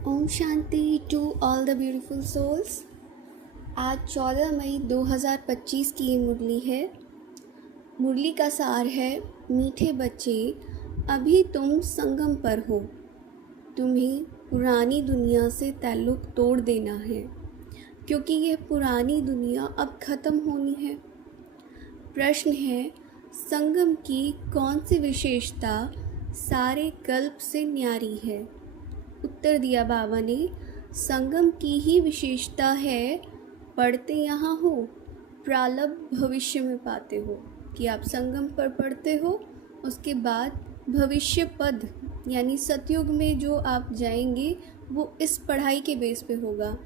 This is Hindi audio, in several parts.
Om Shanti to all the beautiful souls. आज 14 मई 2025 की ये मुरली है। मुरली का सार है, मीठे बच्चे अभी तुम संगम पर हो। तुम्हें पुरानी दुनिया से ताल्लुक़ तोड़ देना है, क्योंकि यह पुरानी दुनिया अब ख़त्म होनी है। प्रश्न है, संगम की कौन सी विशेषता सारे कल्प से न्यारी है? उत्तर दिया बाबा ने, संगम की ही विशेषता है पढ़ते यहाँ हो, प्रारब्ध भविष्य में पाते हो। कि आप संगम पर पढ़ते हो, उसके बाद भविष्य पद यानी सतयुग में जो आप जाएंगे वो इस पढ़ाई के बेस पे होगा।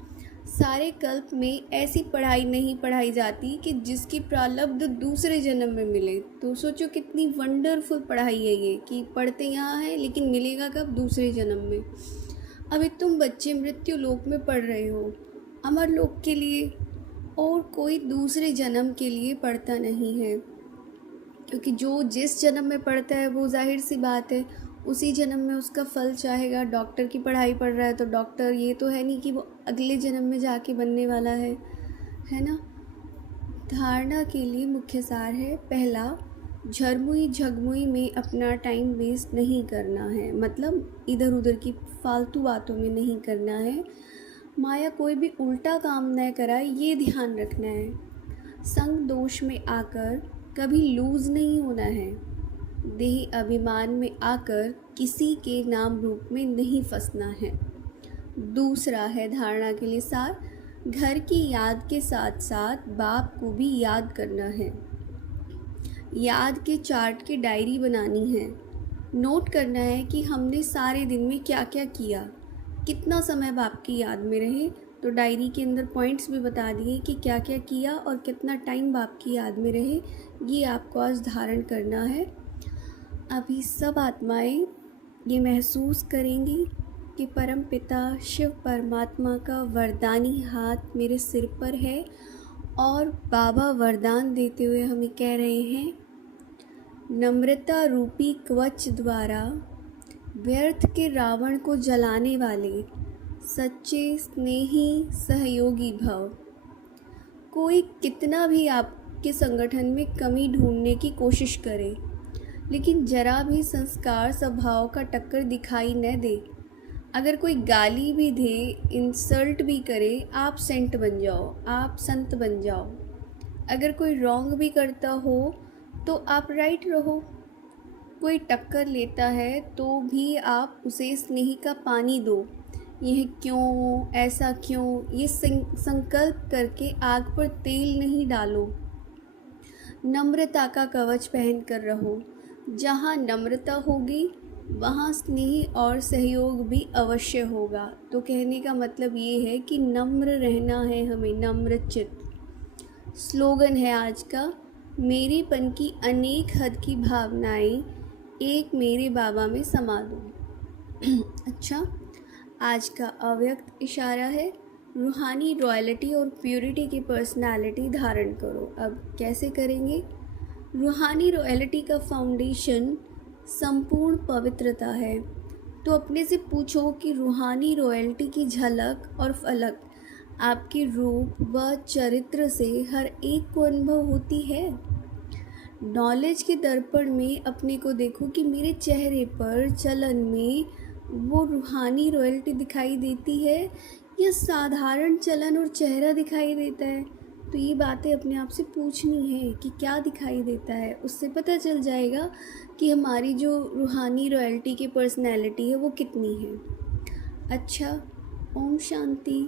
सारे कल्प में ऐसी पढ़ाई नहीं पढ़ाई जाती कि जिसकी प्रारब्ध दूसरे जन्म में मिले। तो सोचो कितनी वंडरफुल पढ़ाई है ये, कि पढ़ते यहाँ है लेकिन मिलेगा कब? दूसरे जन्म में। अभी तुम बच्चे मृत्यु लोक में पढ़ रहे हो, अमर लोक के लिए, और कोई दूसरे जन्म के लिए पढ़ता नहीं है। क्योंकि जो जिस जन्म में पढ़ता है वो जाहिर सी बात है उसी जन्म में उसका फल चाहेगा। डॉक्टर की पढ़ाई पढ़ रहा है तो डॉक्टर, ये तो है नहीं कि वो अगले जन्म में जाके बनने वाला है ना। धारणा के लिए मुख्य सार है, पहला, झरमुई झगमुई में अपना टाइम वेस्ट नहीं करना है, मतलब इधर उधर की फालतू बातों में नहीं करना है। माया कोई भी उल्टा काम न कराए, ये ध्यान रखना है। संग दोष में आकर कभी लूज़ नहीं होना है। देह अभिमान में आकर किसी के नाम रूप में नहीं फंसना है। दूसरा है धारणा के लिए सार, घर की याद के साथ साथ बाप को भी याद करना है। याद के चार्ट की डायरी बनानी है। नोट करना है कि हमने सारे दिन में क्या क्या किया, कितना समय बाप की याद में रहे। तो डायरी के अंदर पॉइंट्स भी बता दिए कि क्या क्या किया और कितना टाइम बाप की याद में रहे। ये आपको आज धारण करना है। अभी सब आत्माएं ये महसूस करेंगी कि परम पिता शिव परमात्मा का वरदानी हाथ मेरे सिर पर है और बाबा वरदान देते हुए हमें कह रहे हैं, नम्रता रूपी कवच द्वारा व्यर्थ के रावण को जलाने वाले सच्चे स्नेही सहयोगी भव। कोई कितना भी आपके संगठन में कमी ढूंढने की कोशिश करे, लेकिन जरा भी संस्कार स्वभाव का टक्कर दिखाई न दे। अगर कोई गाली भी दे, इंसल्ट भी करे, आप सेंट बन जाओ, आप संत बन जाओ। अगर कोई रॉन्ग भी करता हो तो आप राइट रहो। कोई टक्कर लेता है तो भी आप उसे स्नेह का पानी दो। यह क्यों, ऐसा क्यों, ये संकल्प करके आग पर तेल नहीं डालो। नम्रता का कवच पहन कर रहो। जहाँ नम्रता होगी वहाँ स्नेह और सहयोग भी अवश्य होगा। तो कहने का मतलब ये है कि नम्र रहना है हमें, नम्र चित्त। स्लोगन है आज का, मेरेपन की अनेक हद की भावनाएं एक मेरे बाबा में समा दो। अच्छा, आज का अव्यक्त इशारा है, रूहानी रॉयल्टी और प्योरिटी की पर्सनालिटी धारण करो। अब कैसे करेंगे? रूहानी रॉयल्टी का फाउंडेशन संपूर्ण पवित्रता है। तो अपने से पूछो कि रूहानी रॉयल्टी की झलक और फलक आपके रूप व चरित्र से हर एक को अनुभव होती है। नॉलेज के दर्पण में अपने को देखो कि मेरे चेहरे पर, चलन में वो रूहानी रॉयल्टी दिखाई देती है या साधारण चलन और चेहरा दिखाई देता है। तो ये बातें अपने आप से पूछनी है कि क्या दिखाई देता है। उससे पता चल जाएगा कि हमारी जो रूहानी रॉयल्टी की पर्सनैलिटी है वो कितनी है। अच्छा, ओम शांति।